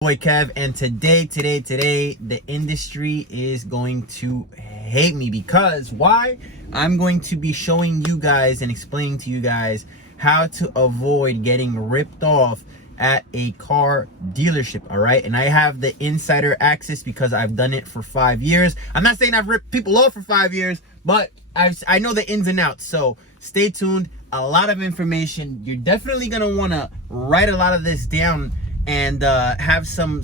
Boy Kev, and today the industry is going to hate me because why? I'm going to be showing you guys and explaining to you guys how to avoid getting ripped off at a car dealership. All right, and I have the insider access because I've done it for 5 years. I'm not saying I've ripped people off for 5 years, but I know the ins and outs. So stay tuned. A lot of information. You're definitely gonna want to write a lot of this down and have some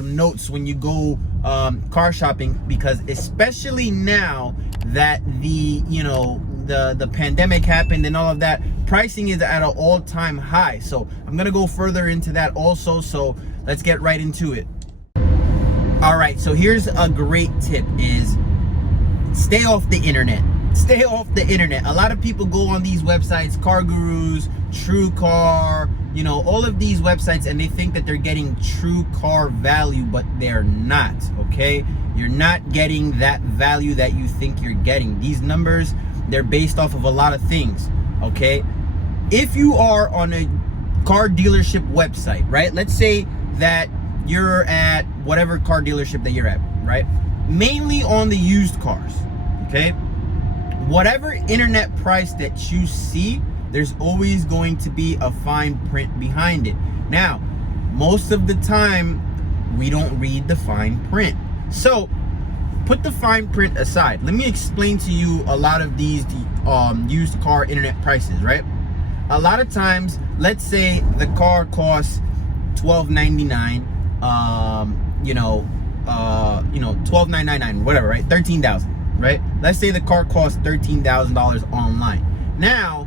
notes when you go car shopping, because especially now that the pandemic happened and all of that, pricing is at an all-time high. So I'm gonna go further into that also, so let's get right into it. All right, so here's a great tip: is stay off the internet. Stay off the internet. A lot of people go on these websites, Car Gurus, True Car, all of these websites, and they think that they're getting true car value, but they're not, okay? You're not getting that value that you think you're getting. These numbers, they're based off of a lot of things, okay? If you are on a car dealership website, right? Let's say that you're at whatever car dealership that you're at, right? Mainly on the used cars, okay? Whatever internet price that you see, there's always going to be a fine print behind it. Now, most of the time, we don't read the fine print. So, put the fine print aside. Let me explain to you a lot of these used car internet prices, right? A lot of times, let's say the car costs $12.99, $12.999, whatever, right? $13,000. Right? Let's say the car costs $13,000 online. Now,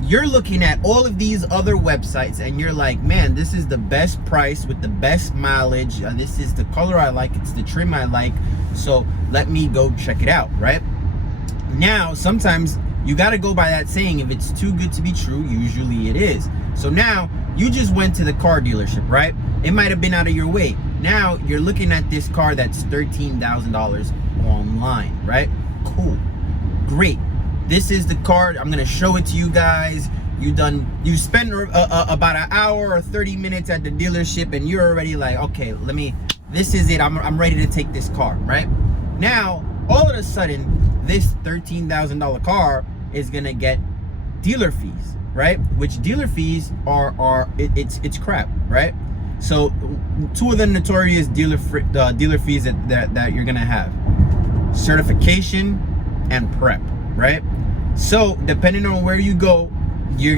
you're looking at all of these other websites and you're like, man, this is the best price with the best mileage. This is the color I like. It's the trim I like. So let me go check it out, right? Now, sometimes you got to go by that saying, if it's too good to be true, usually it is. So now you just went to the car dealership, right? It might have been out of your way. Now you're looking at this car that's $13,000 online, right? Cool, great. This is the car. I'm gonna show it to you guys. You spend about an hour or 30 minutes at the dealership and you're already like, okay, this is it. I'm ready to take this car, right? Now all of a sudden this $13,000 car is gonna get dealer fees, right? Which dealer fees it's crap, right? So two of the notorious dealer fees that you're gonna have: certification and prep, right? So depending on where you go, they're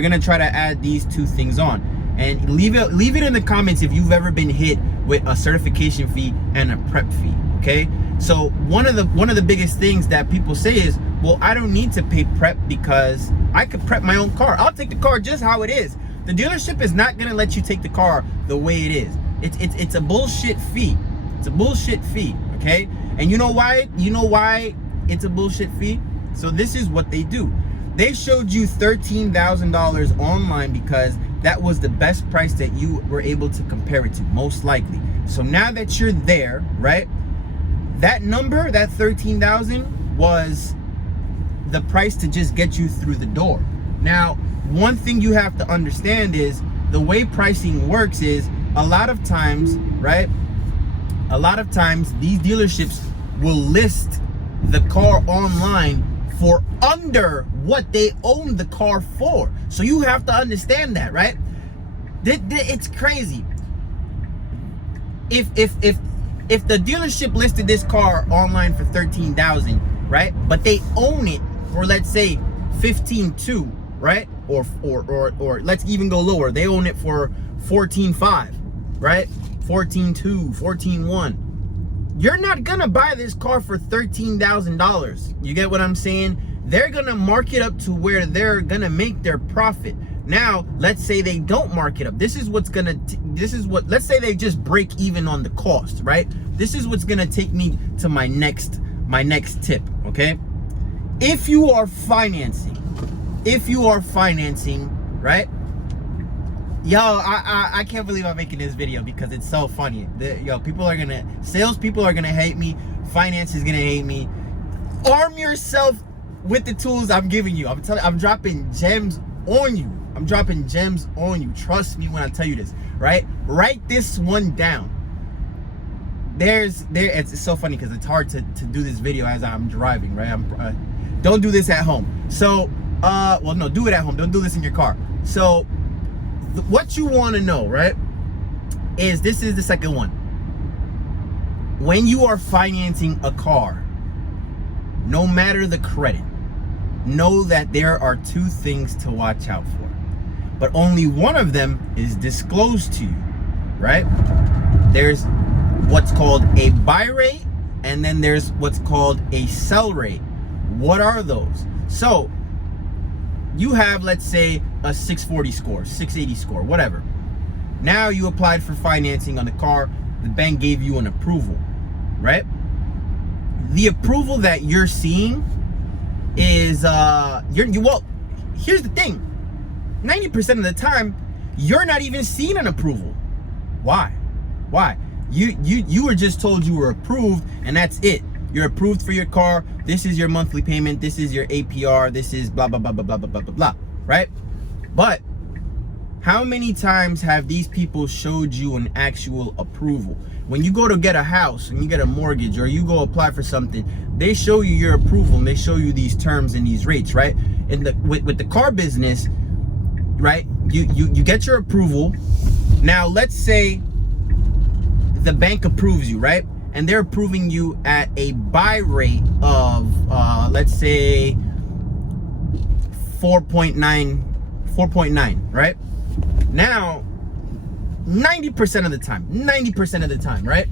gonna try to add these two things on. And leave it in the comments if you've ever been hit with a certification fee and a prep fee, okay? So one of the biggest things that people say is, well, I don't need to pay prep because I could prep my own car. I'll take the car just how it is. The dealership is not gonna let you take the car the way it is. It's a bullshit fee. It's a bullshit fee, okay? And you know why? You know why it's a bullshit fee? So this is what they do. They showed you $13,000 online because that was the best price that you were able to compare it to, most likely. So now that you're there, right? That number, that $13,000, was the price to just get you through the door. Now, one thing you have to understand is the way pricing works is a lot of times, right? A lot of times these dealerships will list the car online for under what they own the car for. So you have to understand that, right? It's crazy. If the dealership listed this car online for $13,000, right? But they own it for, let's say, $15,200, right? Or let's even go lower. They own it for $14,500, right? $14,200, $14,100. You're not gonna buy this car for $13,000. You get what I'm saying? They're gonna mark it up to where they're gonna make their profit. Now, let's say they don't mark it up. Let's say they just break even on the cost, right? This is what's gonna take me to my next tip, okay? If you are financing, right? Yo, I can't believe I'm making this video because it's so funny. Salespeople are gonna hate me. Finance is gonna hate me. Arm yourself with the tools I'm giving you. I'm dropping gems on you. I'm dropping gems on you. Trust me when I tell you this, right? Write this one down. It's so funny because it's hard to do this video as I'm driving, right? Don't do this at home. So, well, no, do it at home. Don't do this in your car. So, what you want to know, right, is this is the second one. When you are financing a car, no matter the credit, know that there are two things to watch out for. But only one of them is disclosed to you, right? There's what's called a buy rate, and then there's what's called a sell rate. What are those? So you have, let's say, a 640 score, 680 score, whatever. Now you applied for financing on the car. The bank gave you an approval, right? The approval that you're seeing is well, here's the thing. 90% of the time, you're not even seeing an approval. Why? You were just told you were approved, and that's it. You're approved for your car. This is your monthly payment. This is your APR. This is blah, blah, blah, blah, blah, blah, blah, blah, blah, right? But how many times have these people showed you an actual approval? When you go to get a house and you get a mortgage, or you go apply for something, they show you your approval and they show you these terms and these rates, right? With the car business, right? You get your approval. Now let's say the bank approves you, right? And they're approving you at a buy rate of let's say 4.9, right? Now 90% of the time, right,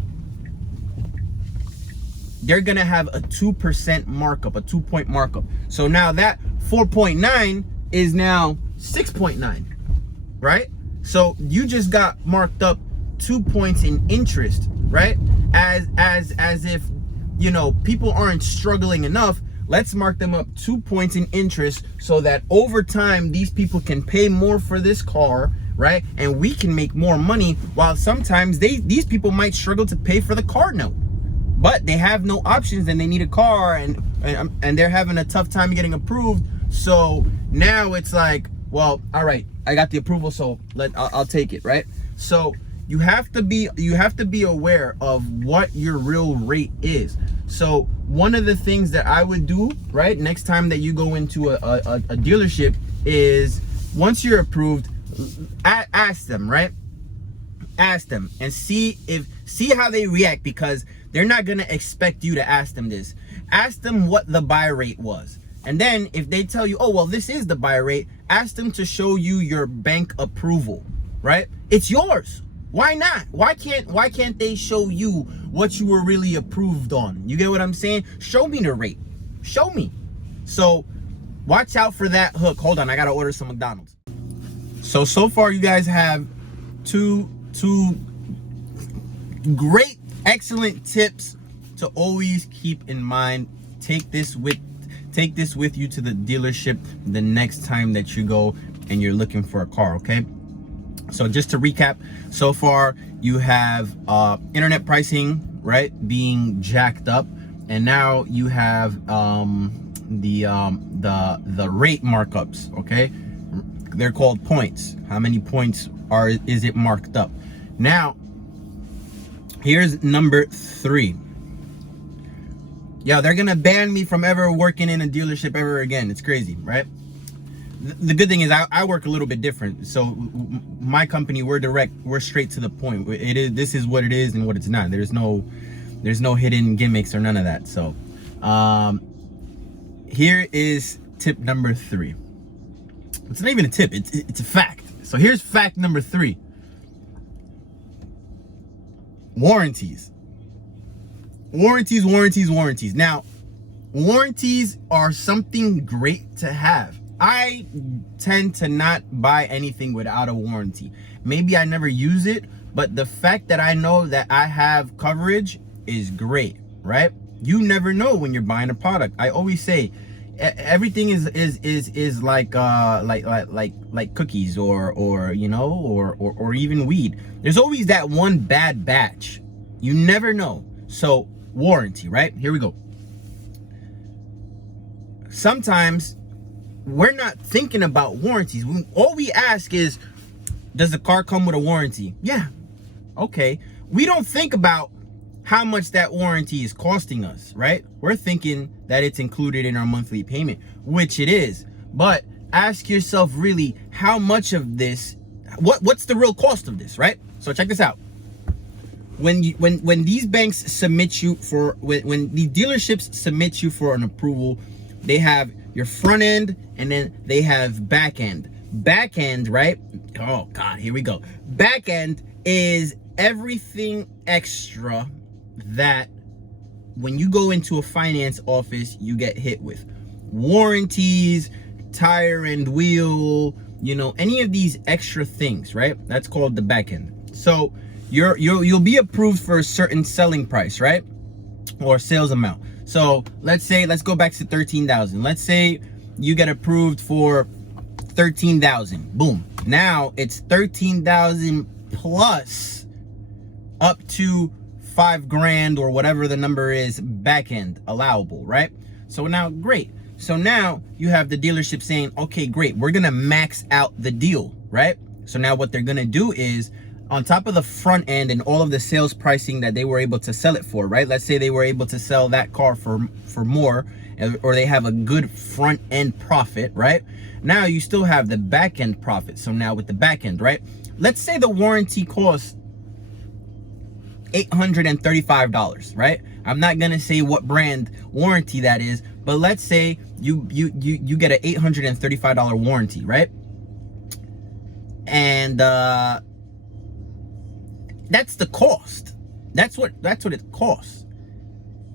they're gonna have a 2% markup, a 2-point markup. So now that 4.9 is now 6.9, right? So you just got marked up 2 points in interest, right? As if, you know, people aren't struggling enough. Let's mark them up 2 points in interest so that over time these people can pay more for this car, right? And we can make more money, while sometimes these people might struggle to pay for the car note, but they have no options and they need a car, and they're having a tough time getting approved. So now it's like, well, all right, I got the approval, so I'll take it, right? So you have to be aware of what your real rate is. So one of the things that I would do, right, next time that you go into a dealership is, once you're approved, ask them, right? Ask them and see how they react, because they're not gonna expect you to ask them this. Ask them what the buy rate was. And then if they tell you, oh, well, this is the buy rate, ask them to show you your bank approval, right? It's yours. Why not? Why can't they show you what you were really approved on? You get what I'm saying? Show me the rate. Show me. So watch out for that hook. Hold on, I gotta order some McDonald's. So far you guys have two great, excellent tips to always keep in mind. Take this with you to the dealership the next time that you go and you're looking for a car, okay? So just to recap, so far you have internet pricing, right, being jacked up, and now you have the rate markups, okay? They're called points. How many points is it marked up? Now, here's number 3. Yeah, they're gonna ban me from ever working in a dealership ever again. It's crazy, right? The good thing is I work a little bit different. So my company, we're direct, we're straight to the point. This is what it is and what it's not. There's no hidden gimmicks or none of that. So here is tip number 3. It's not even a tip, it's a fact. So here's fact number 3. Warranties. Now, warranties are something great to have. I tend to not buy anything without a warranty. Maybe I never use it, but the fact that I know that I have coverage is great, right? You never know when you're buying a product. I always say everything is like cookies or you know, or even weed. There's always that one bad batch. You never know. So warranty, right? Here we go. Sometimes we're not thinking about warranties. All we ask is, does the car come with a warranty? Yeah. Okay. We don't think about how much that warranty is costing us, right? We're thinking that it's included in our monthly payment, which it is. But ask yourself really, how much of this, what's the real cost of this, right? So check this out. When these banks submit you for, when the dealerships submit you for an approval, they have your front end and then they have back end. Back end, right? Oh God, here we go. Back end is everything extra that when you go into a finance office, you get hit with. Warranties, tire and wheel, you know, any of these extra things, right? That's called the back end. So you'll be approved for a certain selling price, right? Or sales amount. So let's go back to 13,000. Let's say you get approved for 13,000. Boom. Now it's 13,000 plus up to $5,000 or whatever the number is back end allowable, right? So now, great. So now you have the dealership saying, okay, great, we're gonna max out the deal, right? So now what they're gonna do is, on top of the front end and all of the sales pricing that they were able to sell it for, right? Let's say they were able to sell that car for more, or they have a good front end profit, right? Now you still have the back end profit. So now with the back end, right? Let's say the warranty costs $835, right? I'm not gonna say what brand warranty that is, but let's say you get an $835 warranty, right? And that's the cost. That's what it costs.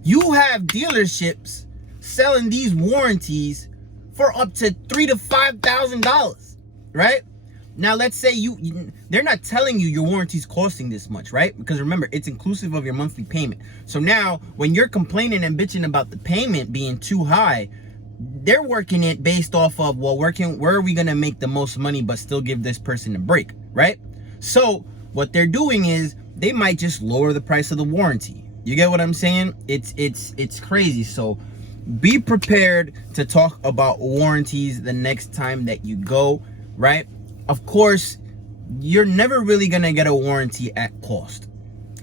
You have dealerships selling these warranties for up to $3,000 to $5,000, right? Now let's say they're not telling you your warranty's costing this much, right? Because remember, it's inclusive of your monthly payment. So now when you're complaining and bitching about the payment being too high, they're working it based off of, well, where are we gonna make the most money but still give this person a break, right? So what they're doing is they might just lower the price of the warranty. You get what I'm saying? It's crazy. So be prepared to talk about warranties the next time that you go, right? Of course, you're never really gonna get a warranty at cost.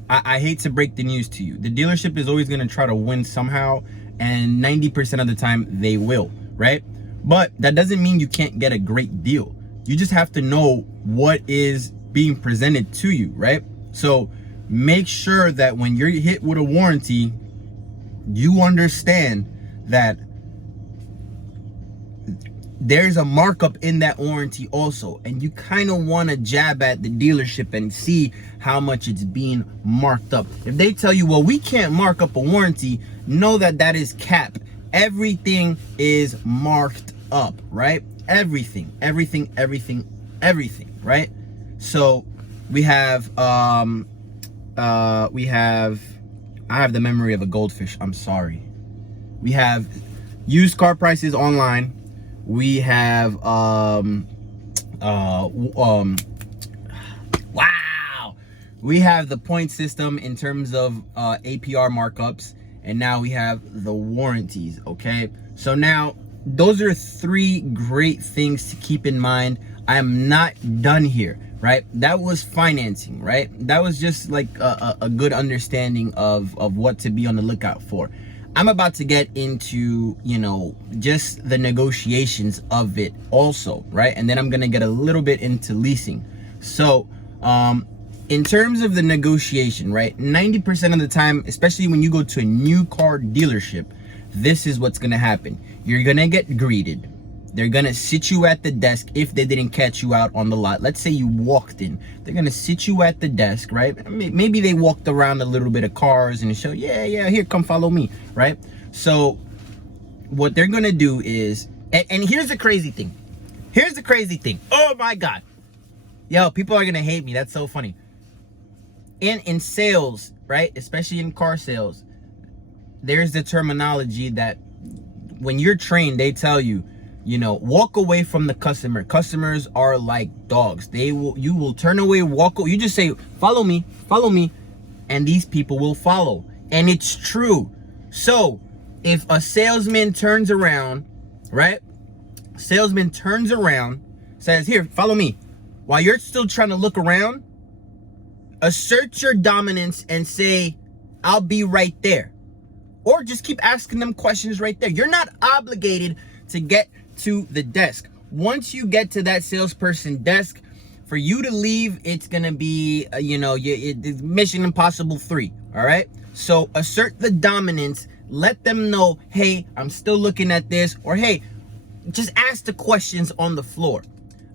I hate to break the news to you. The dealership is always gonna try to win somehow, and 90% of the time they will, right? But that doesn't mean you can't get a great deal. You just have to know what is being presented to you, right? So make sure that when you're hit with a warranty, you understand that there's a markup in that warranty also, and you kind of want to jab at the dealership and see how much it's being marked up. If they tell you, well, we can't mark up a warranty, know that that is cap. Everything is marked up, right? Everything, right? So we have I have the memory of a goldfish, I'm sorry. We have used car prices online. We have wow, we have the point system in terms of APR markups, and now we have the warranties. Okay, so now those are three great things to keep in mind. I am not done here, right? That was financing, right? That was just like a good understanding of what to be on the lookout for. I'm about to get into, you know, just the negotiations of it also, right? And then I'm gonna get a little bit into leasing. So in terms of the negotiation, right, 90% of the time, especially when you go to a new car dealership, this is what's gonna happen. You're gonna get greeted. They're gonna sit you at the desk if they didn't catch you out on the lot. Let's say you walked in. They're gonna sit you at the desk, right? Maybe they walked around a little bit of cars and show, yeah, here, come follow me, right? So what they're gonna do is, and here's the crazy thing. Here's the crazy thing. Oh my God. Yo, people are gonna hate me. That's so funny. In sales, right? Especially in car sales, there's the terminology that when you're trained, they tell you, you know, walk away from the customer. Customers are like dogs. You will turn away, you just say, follow me, and these people will follow. And it's true. So if a salesman turns around, right, Salesman turns around, says, here, follow me. While you're still trying to look around, assert your dominance and say, I'll be right there. Or just keep asking them questions right there. You're not obligated to get to the desk. Once you get to that salesperson desk, for you to leave, it's gonna be, it's Mission Impossible 3, all right? So assert the dominance, let them know, hey, I'm still looking at this, or hey, just ask the questions on the floor.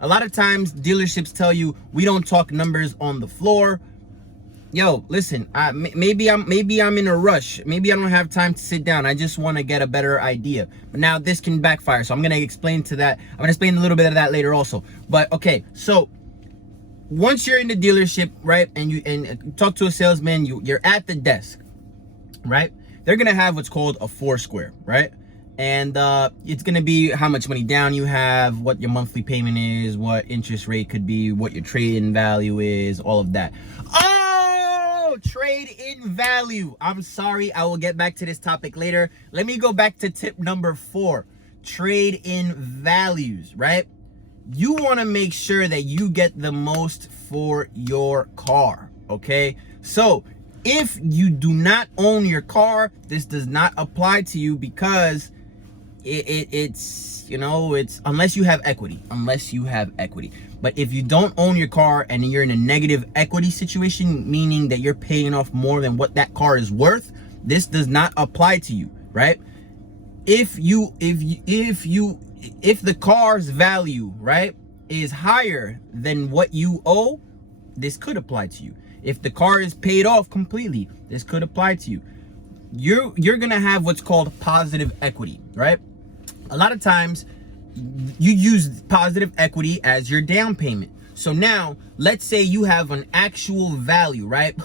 A lot of times dealerships tell you, we don't talk numbers on the floor. Yo, listen, maybe I'm in a rush. Maybe I don't have time to sit down. I just want to get a better idea. But now this can backfire. So I'm going to explain to that. I'm going to explain a little bit of that later also. But okay, so once you're in the dealership, right, and you talk to a salesman, you're at the desk, right? They're going to have what's called a 4-square, right? And it's going to be how much money down you have, what your monthly payment is, what interest rate could be, what your trade-in value is, all of that. Trade in value. I'm sorry, I will get back to this topic later. Let me go back to tip number 4. Trade in values, right? You want to make sure that you get the most for your car, okay? So if you do not own your car, this does not apply to you, because it's unless you have equity. But if you don't own your car and you're in a negative equity situation, meaning that you're paying off more than what that car is worth, this does not apply to you, right? If the car's value, right, is higher than what you owe, this could apply to you. If the car is paid off completely, this could apply to you. You're gonna have what's called positive equity, right? A lot of times you use positive equity as your down payment. So now let's say you have an actual value, right?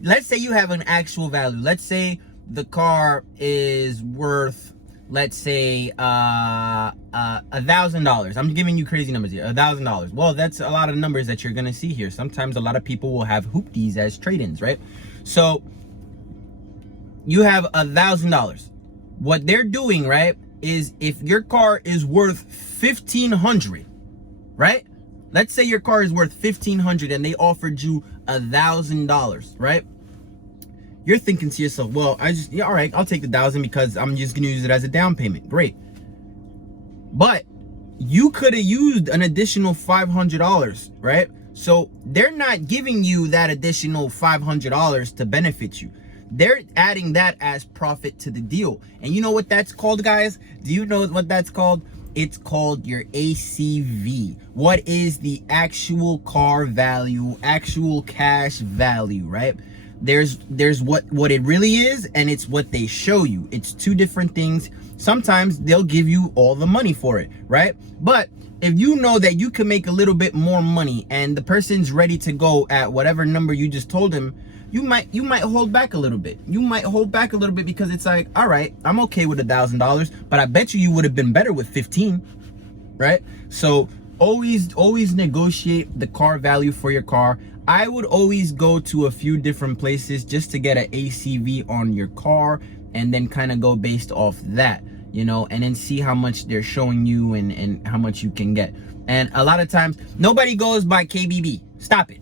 Let's say you have an actual value. Let's say the car is worth, let's say $1,000. I'm giving you crazy numbers here. $1,000. Well, that's a lot of numbers that you're gonna see here. Sometimes a lot of people will have hoopties as trade-ins, right? So you have $1,000. What they're doing, right, is if your car is worth $1,500, right? Let's say your car is worth $1,500 and they offered you $1,000, right? You're thinking to yourself, well, all right, I'll take the 1,000 because I'm just gonna use it as a down payment. Great. But you could have used an additional $500, right? So they're not giving you that additional $500 to benefit you. They're adding that as profit to the deal. And you know what that's called, guys? Do you know what that's called? It's called your ACV. What is the actual car value, actual cash value, right? There's what it really is, and it's what they show you. It's two different things. Sometimes they'll give you all the money for it, right? But if you know that you can make a little bit more money and the person's ready to go at whatever number you just told him, you might hold back a little bit. You might hold back a little bit because it's like, all right, I'm okay with $1,000, but I bet you would have been better with 15, right? So always negotiate the car value for your car. I would always go to a few different places just to get an ACV on your car, and then kind of go based off that, and then see how much they're showing you and how much you can get. And a lot of times, nobody goes by KBB. Stop it.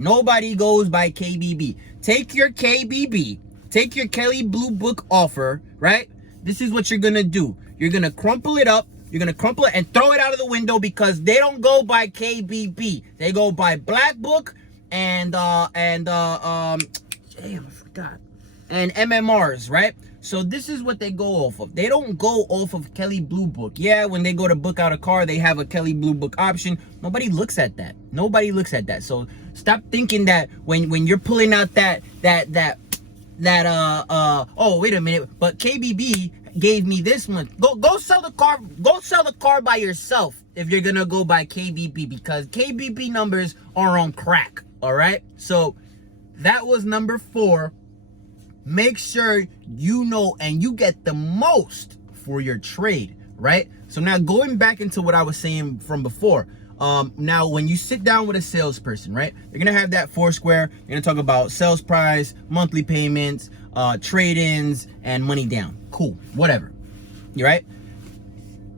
Nobody goes by KBB. Take your KBB, take your Kelley Blue Book offer, right? This is what you're gonna do. You're gonna crumple it up. You're gonna crumple it and throw it out of the window, because they don't go by KBB. They go by Black Book and damn, I forgot. And MMRs, right? So this is what they go off of. They don't go off of Kelley Blue Book. Yeah, when they go to book out a car, they have a Kelley Blue Book option. Nobody looks at that. So stop thinking that when you're pulling out oh, wait a minute, but KBB gave me this one. Go sell the car. Go sell the car by yourself if you're gonna go by KBB, because KBB numbers are on crack. All right. So that was number 4. Make sure you know and you get the most for your trade, right? So now going back into what I was saying from before, now when you sit down with a salesperson, right, you're gonna have that 4-square. You're gonna talk about sales price, monthly payments, trade-ins, and money down. Cool, whatever. You right?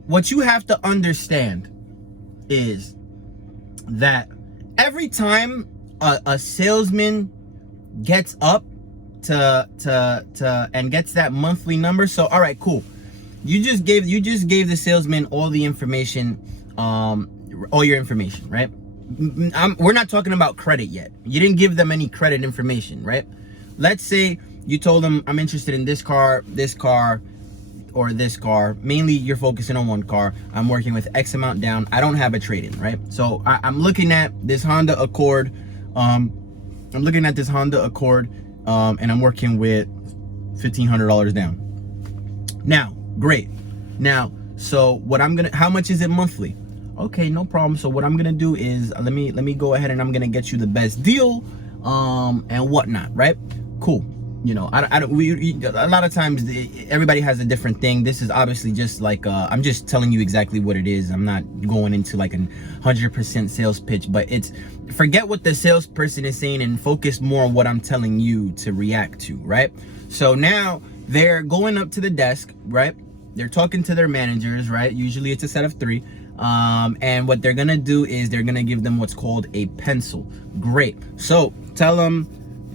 what you have to understand is that every time a salesman gets up to and gets that monthly number, so all right, cool, you just gave the salesman all the information, all your information, right? We're not talking about credit yet. You didn't give them any credit information, right? Let's say you told them, I'm interested in this car, or this car. Mainly you're focusing on one car. I'm working with X amount down. I don't have a trade-in, right? So I'm looking at this Honda Accord. And I'm working with $1,500 down. Now, great. Now, so how much is it monthly? Okay, no problem. So what I'm gonna do is let me go ahead and I'm gonna get you the best deal, and whatnot, right? Cool. You know, a lot of times everybody has a different thing. This is obviously just like I'm just telling you exactly what it is. I'm not going into like an 100% sales pitch, but it's, forget what the salesperson is saying and focus more on what I'm telling you to react to, right? So now they're going up to the desk, right? They're talking to their managers, right? Usually it's a set of 3. And what they're gonna do is they're gonna give them what's called a pencil. Great. So tell them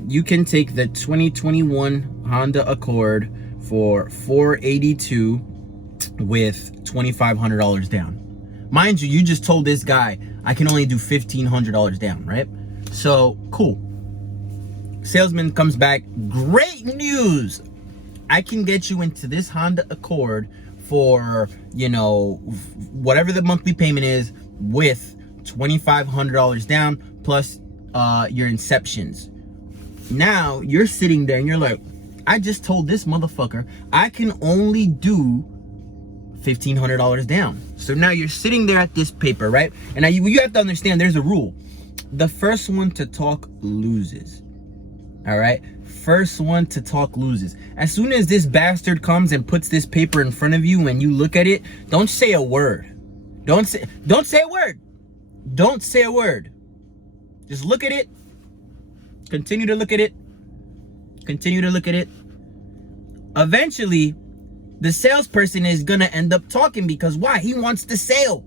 you can take the 2021 Honda Accord for $482 with $2,500 down. Mind you, you just told this guy I can only do $1,500 down, right? So cool. Salesman comes back, great news, I can get you into this Honda Accord for, you know, whatever the monthly payment is, with $2,500 down plus your inceptions. Now you're sitting there and you're like, I just told this motherfucker I can only do $1,500 down. So now you're sitting there at this paper, right? And now you have to understand there's a rule. The first one to talk loses. All right? First one to talk loses. As soon as this bastard comes and puts this paper in front of you and you look at it, don't say a word. Don't say a word. Don't say a word. Just look at it. Continue to look at it. Continue to look at it. Eventually, the salesperson is gonna end up talking, because why? He wants the sale.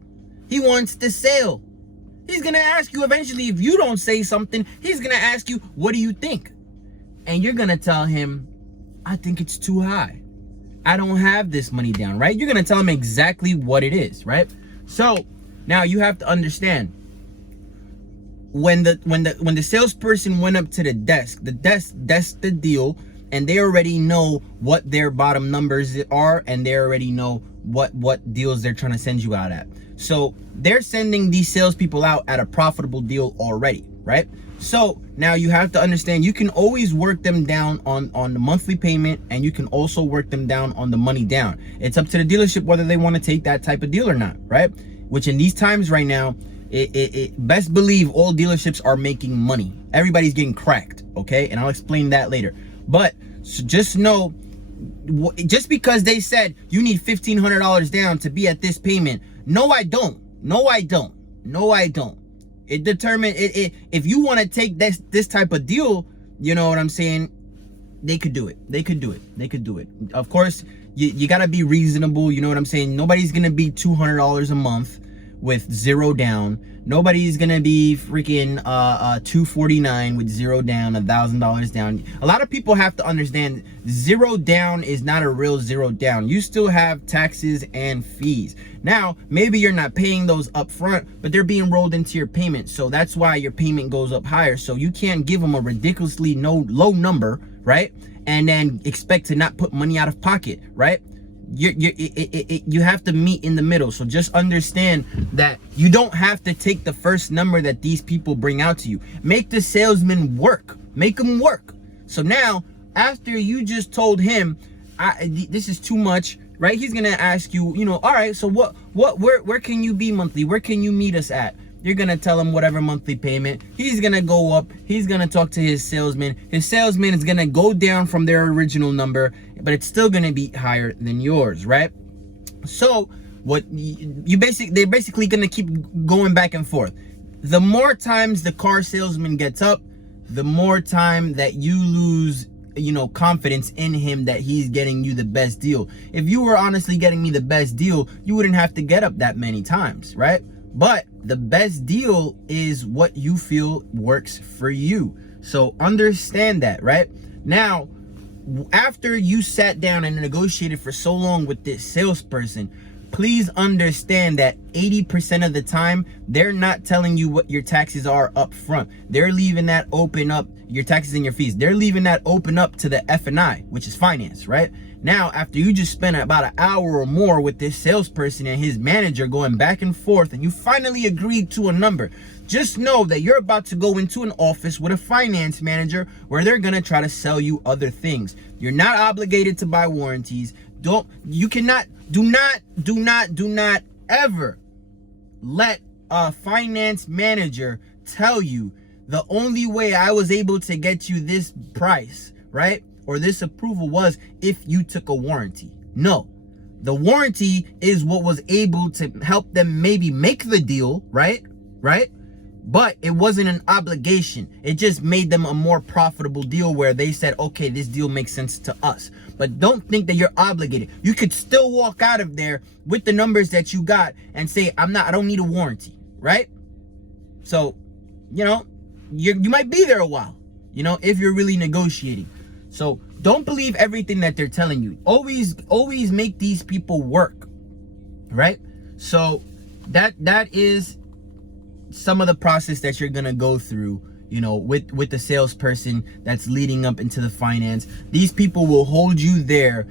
He wants the sale. He's gonna ask you eventually, if you don't say something, he's gonna ask you, what do you think? And you're gonna tell him, I think it's too high. I don't have this money down, right? You're gonna tell him exactly what it is, right? So now you have to understand, when the salesperson went up to the desk the deal, and they already know what their bottom numbers are, and they already know what deals they're trying to send you out at. So they're sending these salespeople out at a profitable deal already, right? So now you have to understand, you can always work them down on the monthly payment, and you can also work them down on the money down. It's up to the dealership whether they want to take that type of deal or not, right? Which in these times right now, best believe all dealerships are making money. Everybody's getting cracked, okay? And I'll explain that later. But so just know, just because they said you need $1,500 down to be at this payment, no, I don't. No, I don't. No, I don't. It determined if you want to take this type of deal, you know what I'm saying, they could do it. They could do it. They could do it. Of course, you got to be reasonable. You know what I'm saying? Nobody's going to be $200 a month with 0 down. Nobody's gonna be freaking $249 with 0 down, $1,000 down. A lot of people have to understand, 0 down is not a real 0 down. You still have taxes and fees. Now maybe you're not paying those up front, but they're being rolled into your payment, so that's why your payment goes up higher. So you can't give them a ridiculously low number, right, and then expect to not put money out of pocket, right? You have to meet in the middle. So just understand that you don't have to take the first number that these people bring out to you. Make the salesman work. Make him work. So now, after you just told him, this is too much, right? He's gonna ask you, you know, all right, so where can you be monthly? Where can you meet us at? You're gonna tell him whatever monthly payment. He's gonna go up. He's gonna talk to his salesman. His salesman is gonna go down from their original number, but it's still gonna be higher than yours, right? So they're basically gonna keep going back and forth. The more times the car salesman gets up, the more time that you lose confidence in him that he's getting you the best deal. If you were honestly getting me the best deal, you wouldn't have to get up that many times, right? But the best deal is what you feel works for you. So understand that, right? Now, after you sat down and negotiated for so long with this salesperson, please understand that 80% of the time, they're not telling you what your taxes are up front. They're leaving that open up, your taxes and your fees. They're leaving that open up to the F&I, which is finance, right? Now, after you just spent about an hour or more with this salesperson and his manager going back and forth, and you finally agreed to a number, just know that you're about to go into an office with a finance manager where they're gonna try to sell you other things. You're not obligated to buy warranties. Do not ever let a finance manager tell you the only way I was able to get you this price, right? Or this approval was if you took a warranty. No, the warranty is what was able to help them maybe make the deal, right? But it wasn't an obligation. It just made them a more profitable deal where they said, okay, this deal makes sense to us. But don't think that you're obligated. You could still walk out of there with the numbers that you got and say, I don't need a warranty, right? So, you might be there a while, if you're really negotiating. So don't believe everything that they're telling you. Always make these people work, right? So that is some of the process that you're gonna go through, with the salesperson that's leading up into the finance. These people will hold you there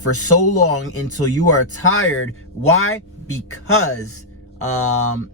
for so long until you are tired. Why? Because the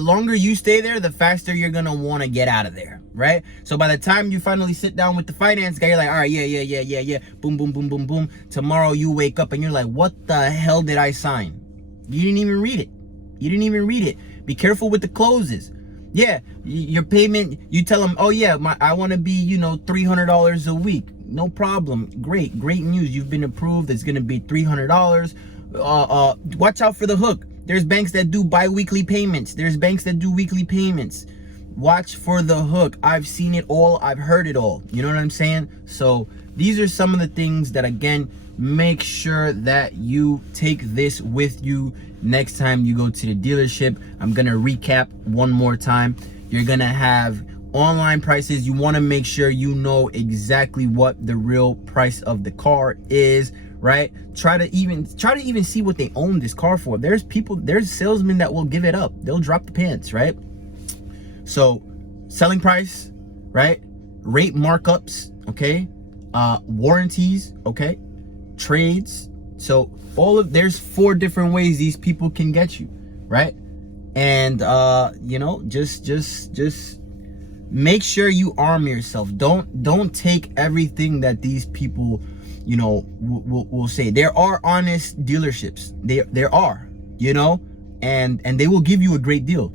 longer you stay there, the faster you're gonna want to get out of there, right? So by the time you finally sit down with the finance guy, you're like, all right, yeah, boom, boom, boom, boom, boom. Tomorrow you wake up and you're like, what the hell did I sign? You didn't even read it. Be careful with the clauses. Yeah, your payment, you tell them, oh yeah, I want to be, $300 a week. No problem. Great news. You've been approved. It's going to be $300. Watch out for the hook. There's banks that do bi-weekly payments. There's banks that do weekly payments. Watch for the hook. I've seen it all. I've heard it all. You know what I'm saying? So these are some of the things that, again, make sure that you take this with you next time you go to the dealership. I'm gonna recap one more time. You're gonna have online prices. You want to make sure you know exactly what the real price of the car is, right? Try to even see what they own this car for. There's salesmen that will give it up. They'll drop the pants, right? So selling price, right? Rate markups, okay? Warranties, okay? Trades. So there's 4 different ways these people can get you, right? And just make sure you arm yourself. Don't take everything that these people will say. There are honest dealerships. There are, and they will give you a great deal,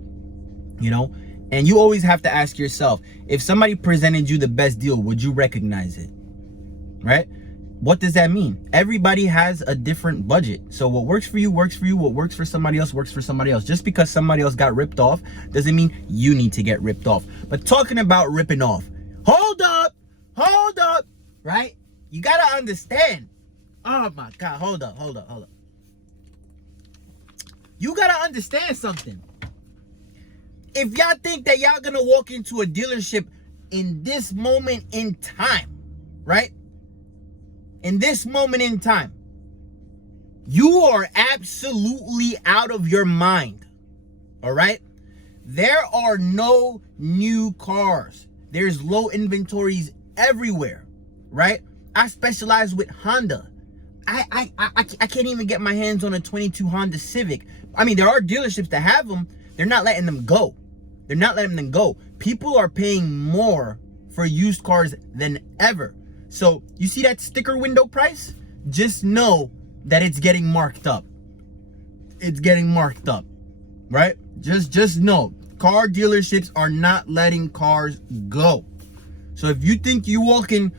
and you always have to ask yourself, if somebody presented you the best deal, would you recognize it? Right? What does that mean? Everybody has a different budget. So what works for you works for you. What works for somebody else works for somebody else. Just because somebody else got ripped off doesn't mean you need to get ripped off. But talking about ripping off, hold up, right? You gotta understand. Oh my God, hold up. You gotta understand something. If y'all think that y'all gonna walk into a dealership in this moment in time, right? In this moment in time, you are absolutely out of your mind, all right? There are no new cars. There's low inventories everywhere, right? I specialize with Honda. I can't even get my hands on a 22 Honda Civic. I mean, there are dealerships that have them. They're not letting them go. People are paying more for used cars than ever. So you see that sticker window price? Just know that it's getting marked up. Right? Just know, car dealerships are not letting cars go. So if you think you walking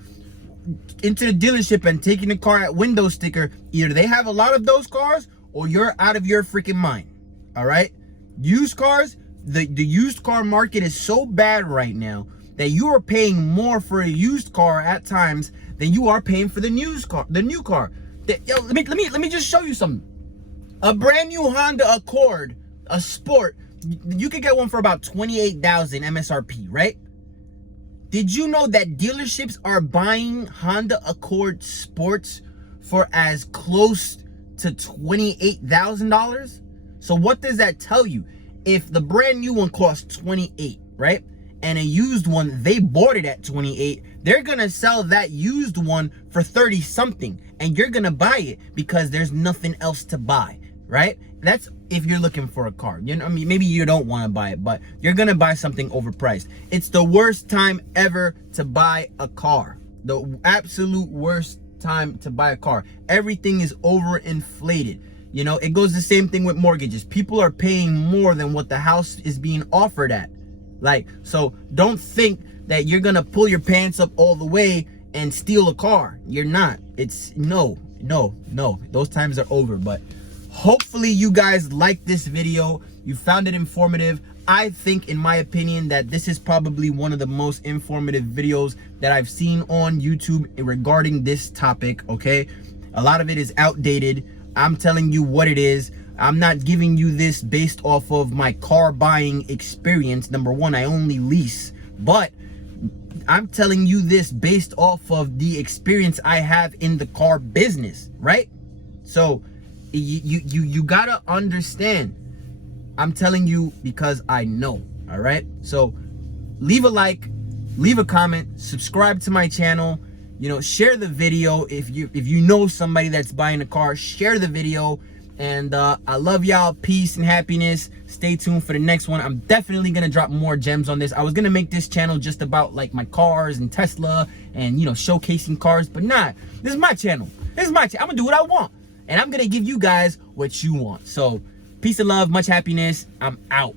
into the dealership and taking the car at window sticker, either they have a lot of those cars or you're out of your freaking mind. All right? Used cars, the used car market is so bad right now that you are paying more for a used car at times than you are paying for the new car. Yo, let me just show you something. A brand new Honda Accord, a Sport, you could get one for about $28,000 MSRP, right? Did you know that dealerships are buying Honda Accord Sports for as close to $28,000? So what does that tell you? If the brand new one costs 28, right? And a used one, they bought it at 28, they're gonna sell that used one for 30 something, and you're gonna buy it because there's nothing else to buy, right? That's if you're looking for a car. You know, I mean, maybe you don't want to buy it, but you're gonna buy something overpriced. It's the worst time ever to buy a car. The absolute worst time to buy a car. Everything is overinflated. You know, it goes the same thing with mortgages. People are paying more than what the house is being offered at. Like, so don't think that you're gonna pull your pants up all the way and steal a car. You're not. It's no. Those times are over. But hopefully you guys like this video. You found it informative. I think, in my opinion, that this is probably one of the most informative videos that I've seen on YouTube regarding this topic, okay? A lot of it is outdated. I'm telling you what it is. I'm not giving you this based off of my car buying experience. Number one, I only lease, but I'm telling you this based off of the experience I have in the car business, right? So you gotta understand. I'm telling you because I know, all right? So leave a like, leave a comment, subscribe to my channel. You know, share the video. If you know somebody that's buying a car, share the video. And I love y'all. Peace and happiness. Stay tuned for the next one. I'm definitely gonna drop more gems on this. I was gonna make this channel just about like my cars and Tesla and, you know, showcasing cars, but nah, this is my channel. This is my channel. I'm gonna do what I want, and I'm gonna give you guys what you want. So peace and love, much happiness. I'm out.